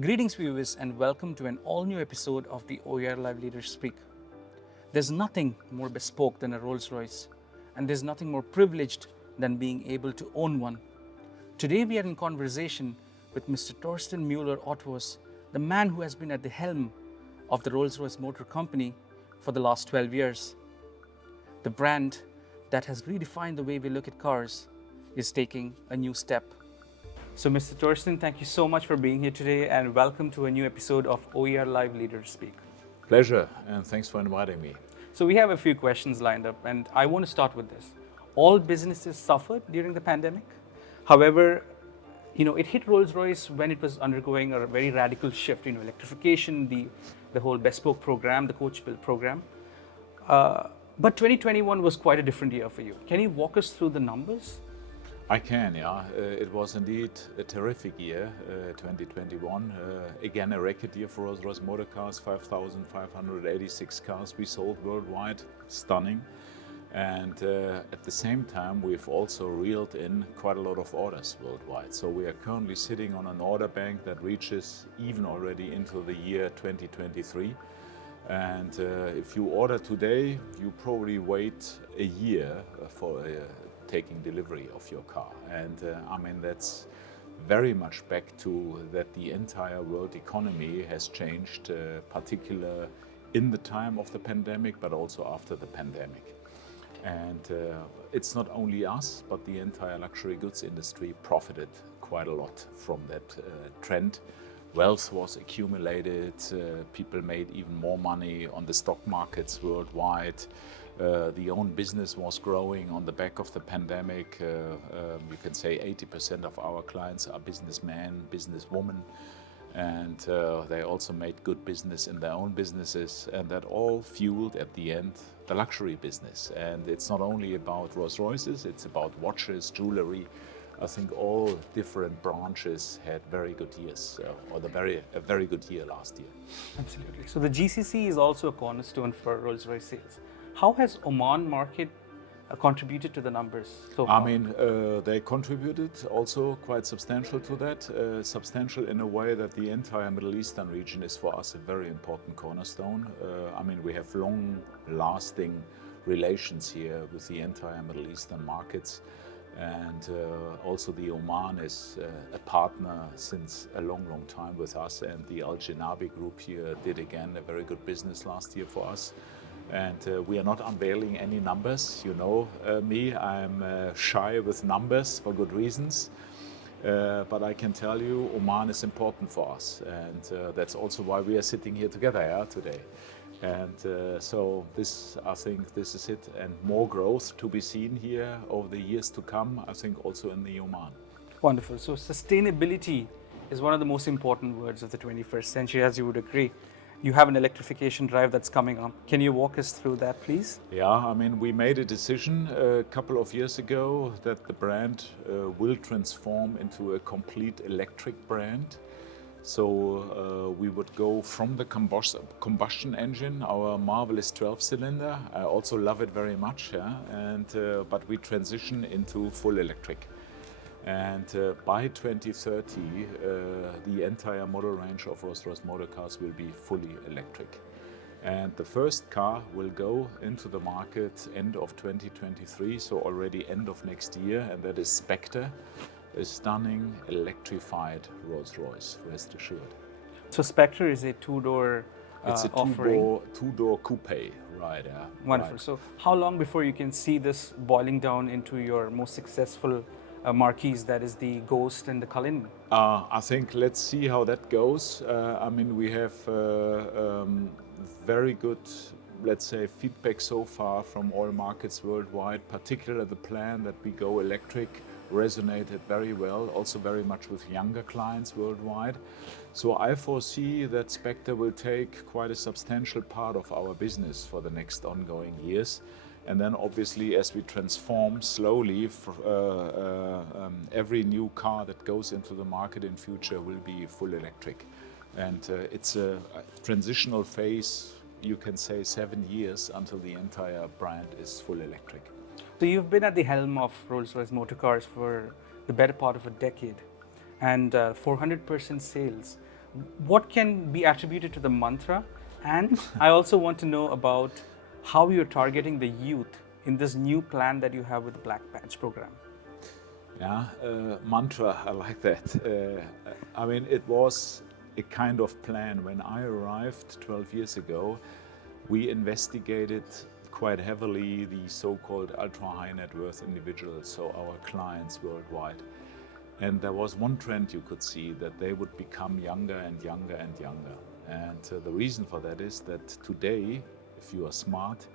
Greetings viewers and welcome to an all-new episode of the OERLive Leaders Speak. There's nothing more bespoke than a Rolls-Royce, and there's nothing more privileged than being able to own one. Today we are in conversation with Mr. Torsten Müller-Ötvös, the man who has been at the helm of the Rolls-Royce Motor Company for the last 12 years. The brand that has redefined the way we look at cars is taking a new step. So Mr. Torsten, thank you so much for being here today and welcome to a new episode of OERLive Leaders Speak. Pleasure, and thanks for inviting me. So we have a few questions lined up and I want to start with this. All businesses suffered during the pandemic. However, it hit Rolls-Royce when it was undergoing a very radical shift, electrification, the whole bespoke program, the Coachbuild program. But 2021 was quite a different year for you. Can you walk us through the numbers? I can, yeah. It was indeed a terrific year, 2021. Again, a record year for Rolls-Royce Motor Cars, 5,586 cars we sold worldwide, stunning. And at the same time, we've also reeled in quite a lot of orders worldwide. So we are currently sitting on an order bank that reaches even already into the year 2023. And if you order today, you probably wait a year for taking delivery of your car. And that's very much back to that the entire world economy has changed, particularly in the time of the pandemic, but also after the pandemic. And it's not only us, but the entire luxury goods industry profited quite a lot from that trend. Wealth was accumulated, people made even more money on the stock markets worldwide. The own business was growing on the back of the pandemic. You can say 80% of our clients are businessmen, businesswomen, and they also made good business in their own businesses, and that all fueled at the end the luxury business. And it's not only about Rolls-Royces, it's about watches, jewelry. I think all different branches had very good years, or a very good year last year. Absolutely. So the GCC is also a cornerstone for Rolls-Royce sales. How has Oman market contributed to the numbers so far? They contributed also quite substantial to that, substantial in a way that the entire Middle Eastern region is for us a very important cornerstone. We have long-lasting relations here with the entire Middle Eastern markets. And also the Oman is a partner since a long time with us, and the Al Janabi group here did again a very good business last year for us. And we are not unveiling any numbers, me, I'm shy with numbers for good reasons. But I can tell you Oman is important for us, and that's also why we are sitting here together today. And so I think this is it, and more growth to be seen here over the years to come, I think also in the Oman. Wonderful. So sustainability is one of the most important words of the 21st century, as you would agree. You have an electrification drive that's coming up. Can you walk us through that, please? Yeah, we made a decision a couple of years ago that the brand will transform into a complete electric brand. So we would go from the combustion engine, our marvelous 12-cylinder. I also love it very much, but we transition into full electric. And by 2030, the entire model range of Rolls-Royce motor cars will be fully electric. And the first car will go into the market end of 2023, so already end of next year, and that is Spectre, a stunning electrified Rolls-Royce, rest assured. So Spectre is a two-door It's a two-door coupe, right? Wonderful. Right. So how long before you can see this boiling down into your most successful marquees, that is the Ghost and the Cullinan? I think let's see how that goes. We have very good, let's say, feedback so far from all markets worldwide, particularly the plan that we go electric resonated very well, also very much with younger clients worldwide. So I foresee that Spectre will take quite a substantial part of our business for the next ongoing years. And then obviously as we transform slowly, every new car that goes into the market in future will be full electric. And it's a transitional phase, you can say 7 years until the entire brand is full electric. So you've been at the helm of Rolls-Royce motor cars for the better part of a decade, and 400% sales. what can be attributed to the mantra? And I also want to know about how you're targeting the youth in this new plan that you have with the Black Badge program. Yeah, mantra, I like that. I mean, it was a kind of plan. When I arrived 12 years ago, we investigated quite heavily the so-called ultra-high net worth individuals, so our clients worldwide. And there was one trend you could see, that they would become younger and younger and younger. And the reason for that is that today, if you are smart,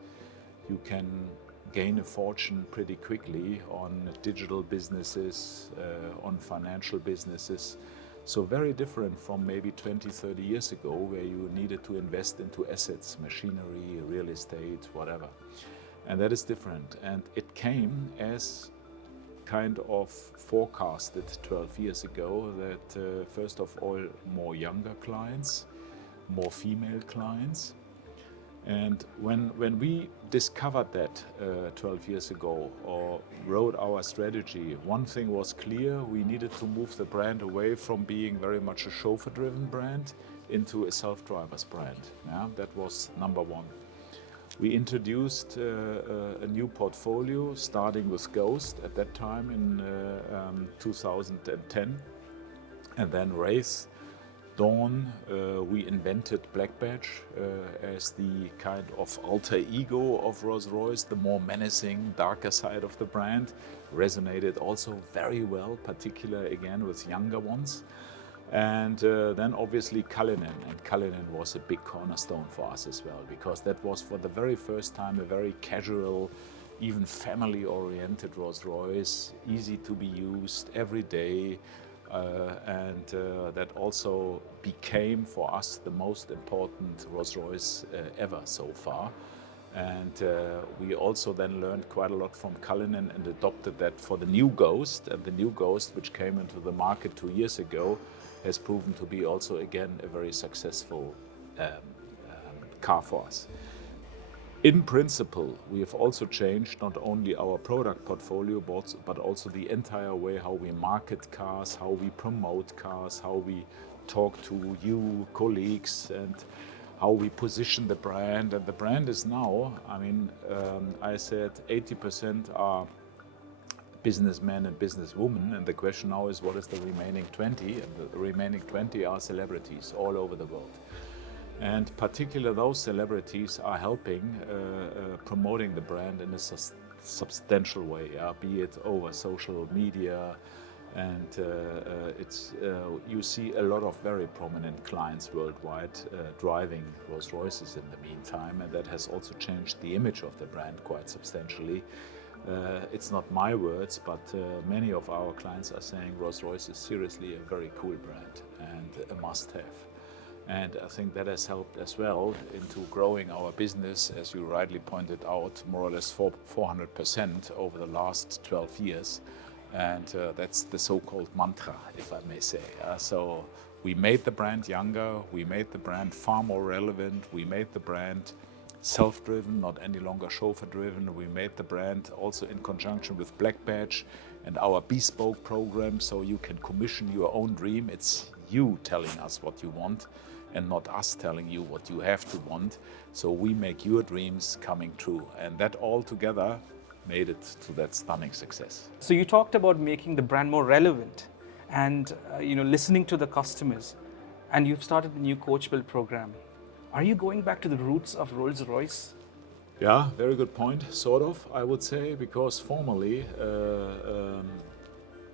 you can gain a fortune pretty quickly on digital businesses, on financial businesses. So very different from maybe 20, 30 years ago, where you needed to invest into assets, machinery, real estate, whatever. And that is different. And it came as kind of forecasted 12 years ago, that first of all, more younger clients, more female clients. And when we discovered that 12 years ago, or wrote our strategy, one thing was clear: we needed to move the brand away from being very much a chauffeur-driven brand into a self-driver's brand. Yeah, that was number one. We introduced a new portfolio, starting with Ghost at that time in 2010, and then Wraith, Dawn. We invented Black Badge as the kind of alter ego of Rolls-Royce, the more menacing, darker side of the brand. Resonated also very well, particularly again with younger ones. And then obviously Cullinan, and Cullinan was a big cornerstone for us as well, because that was for the very first time a very casual, even family-oriented Rolls-Royce, easy to be used every day. And that also became for us the most important Rolls-Royce ever so far. And we also then learned quite a lot from Cullinan and adopted that for the new Ghost. And the new Ghost, which came into the market 2 years ago, has proven to be also again a very successful car for us. In principle, we have also changed not only our product portfolio, but also the entire way how we market cars, how we promote cars, how we talk to you colleagues, and how we position the brand. And the brand is now, I mean, I said 80% are businessmen and businesswomen, and the question now is, what is the remaining 20? And the remaining 20 are celebrities all over the world. And particularly those celebrities are helping promoting the brand in a substantial way, be it over social media. And you see a lot of very prominent clients worldwide driving Rolls-Royces in the meantime, and that has also changed the image of the brand quite substantially. It's not my words, but many of our clients are saying Rolls-Royce is seriously a very cool brand and a must-have. And I think that has helped as well into growing our business, as you rightly pointed out, more or less 400% over the last 12 years. And that's the so-called mantra, if I may say. So we made the brand younger, we made the brand far more relevant, we made the brand self-driven, not any longer chauffeur-driven. We made the brand also in conjunction with Black Badge and our bespoke program, so you can commission your own dream. It's you telling us what you want and not us telling you what you have to want. So we make your dreams coming true. And that all together made it to that stunning success. So you talked about making the brand more relevant and listening to the customers, and you've started the new Coachbuild program. Are you going back to the roots of Rolls-Royce? Yeah, very good point. Sort of, I would say, because formerly, you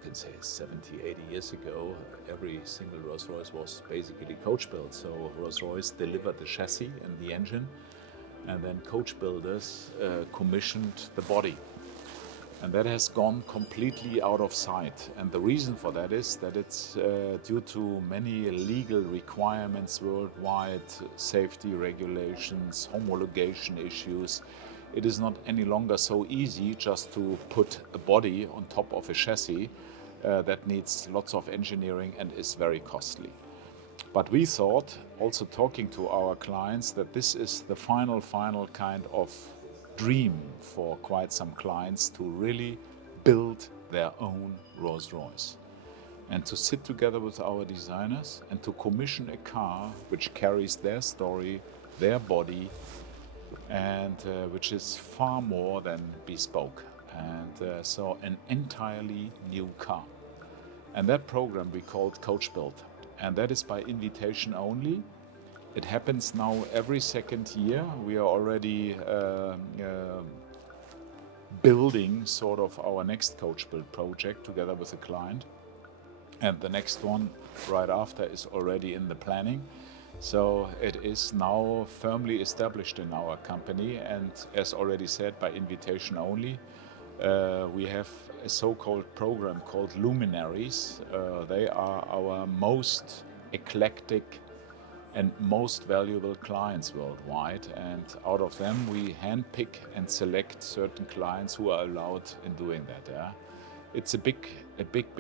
can say 70, 80 years ago, every single Rolls-Royce was basically Coachbuild. So Rolls-Royce delivered the chassis and the engine, and then coach builders commissioned the body. And that has gone completely out of sight. And the reason for that is that it's due to many legal requirements worldwide, safety regulations, homologation issues. It is not any longer so easy just to put a body on top of a chassis. That needs lots of engineering and is very costly. But we thought, also talking to our clients, that this is the final kind of dream for quite some clients to really build their own Rolls-Royce. and to sit together with our designers and to commission a car which carries their story, their body, and which is far more than bespoke. And so an entirely new car. And that program we called Coachbuild. And that is by invitation only. It happens now every second year. We are already building sort of our next Coachbuild project together with a client. And the next one right after is already in the planning. So it is now firmly established in our company, and as already said, by invitation only. We have a so-called program called Luminaries. They are our most eclectic and most valuable clients worldwide, and out of them we handpick and select certain clients who are allowed in doing that. Yeah? It's a big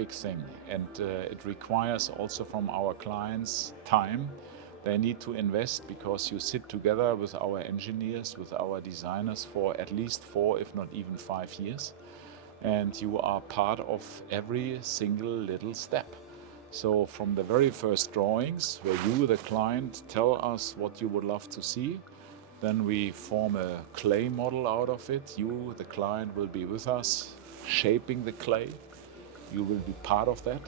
thing, and it requires also from our clients time. They need to invest because you sit together with our engineers, with our designers for at least 4, if not even 5 years, and you are part of every single little step. So from the very first drawings, where you, the client, tell us what you would love to see, then we form a clay model out of it. You, the client, will be with us, shaping the clay. You will be part of that.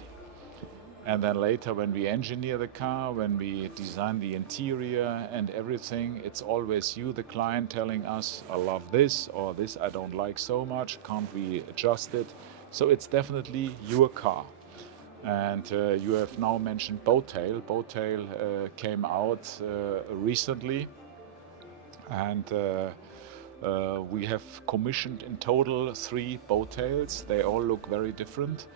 And then later, when we engineer the car, when we design the interior and everything, it's always you, the client, telling us, I love this, or this I don't like so much, can't we adjust it? So it's definitely your car. And you have now mentioned Bowtail. Bowtail came out recently, and we have commissioned in total 3 Bowtails. They all look very different.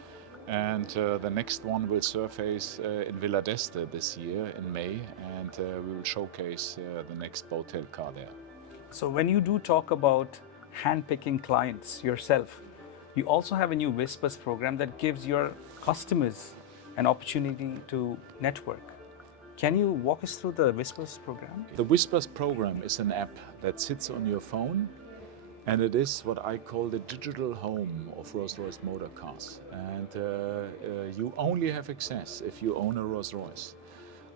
And the next one will surface in Villa d'Este this year in May, and we will showcase the next Bowtail car there. So when you do talk about handpicking clients yourself, you also have a new Whispers program that gives your customers an opportunity to network. Can you walk us through the Whispers program? The Whispers program is an app that sits on your phone, and it is what I call the digital home of Rolls-Royce motor cars. And you only have access if you own a Rolls-Royce.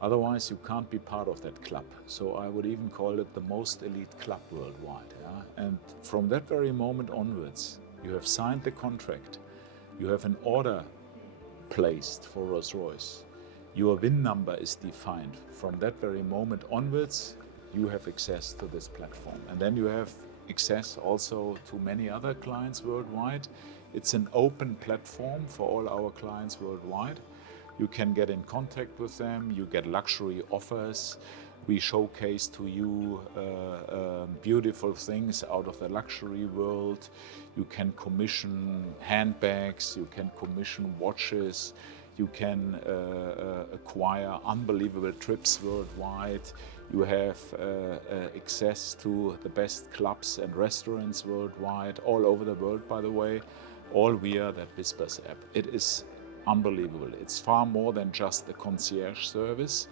Otherwise, you can't be part of that club. So I would even call it the most elite club worldwide. Yeah? And from that very moment onwards, you have signed the contract. You have an order placed for Rolls-Royce. Your VIN number is defined. From that very moment onwards, you have access to this platform. And then you have access also to many other clients worldwide. It's an open platform for all our clients worldwide. You can get in contact with them, you get luxury offers. We showcase to you beautiful things out of the luxury world. You can commission handbags, you can commission watches, you can acquire unbelievable trips worldwide. You have access to the best clubs and restaurants worldwide, all over the world, by the way, all via that Whispers app. It is unbelievable. It's far more than just a concierge service.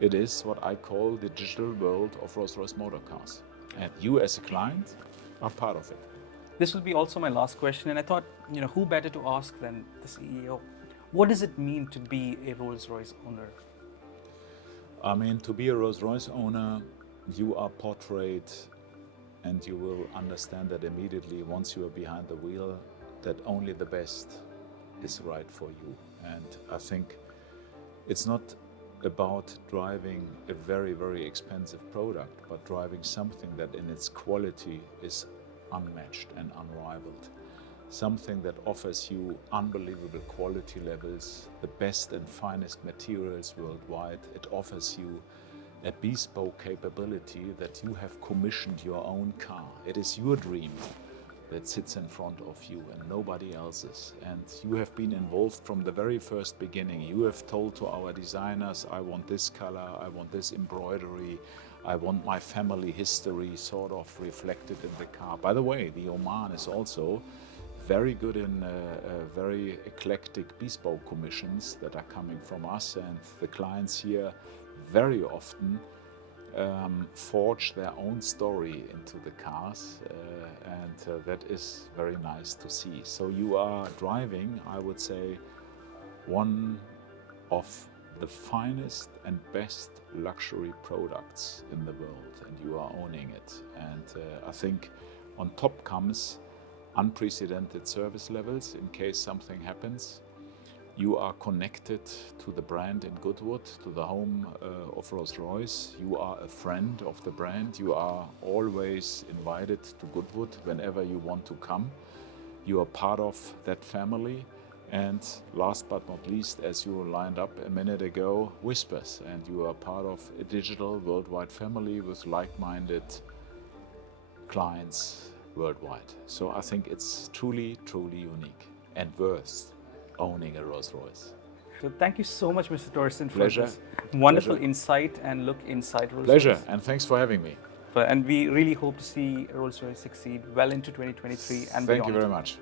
It is what I call the digital world of Rolls-Royce motor cars. And you as a client are part of it. This will be also my last question, and I thought, who better to ask than the CEO? What does it mean to be a Rolls-Royce owner? I mean, to be a Rolls-Royce owner, you are portrayed, and you will understand that immediately once you are behind the wheel, that only the best is right for you. And I think it's not about driving a very, very expensive product, but driving something that in its quality is unmatched and unrivaled. Something that offers you unbelievable quality levels, the best and finest materials worldwide. It offers you a bespoke capability that you have commissioned your own car. It is your dream that sits in front of you and nobody else's. And you have been involved from the very first beginning. You have told to our designers, I want this color, I want this embroidery, I want my family history sort of reflected in the car. By the way, the Oman is also very good in very eclectic bespoke commissions that are coming from us, and the clients here very often forge their own story into the cars, and that is very nice to see. So you are driving, I would say, one of the finest and best luxury products in the world, and you are owning it. And I think on top comes unprecedented service levels in case something happens. You are connected to the brand in Goodwood, to the home of Rolls-Royce. You are a friend of the brand. You are always invited to Goodwood whenever you want to come. You are part of that family. And last but not least, as you lined up a minute ago, Whispers. And you are part of a digital worldwide family with like-minded clients worldwide. So I think it's truly, truly unique and worth owning a Rolls-Royce. So thank you so much, Mr. Torsten, for Pleasure. this wonderful Pleasure. insight and look inside Rolls-Royce. Pleasure, and thanks for having me. And we really hope to see Rolls-Royce succeed well into 2023 and beyond. Thank you very much.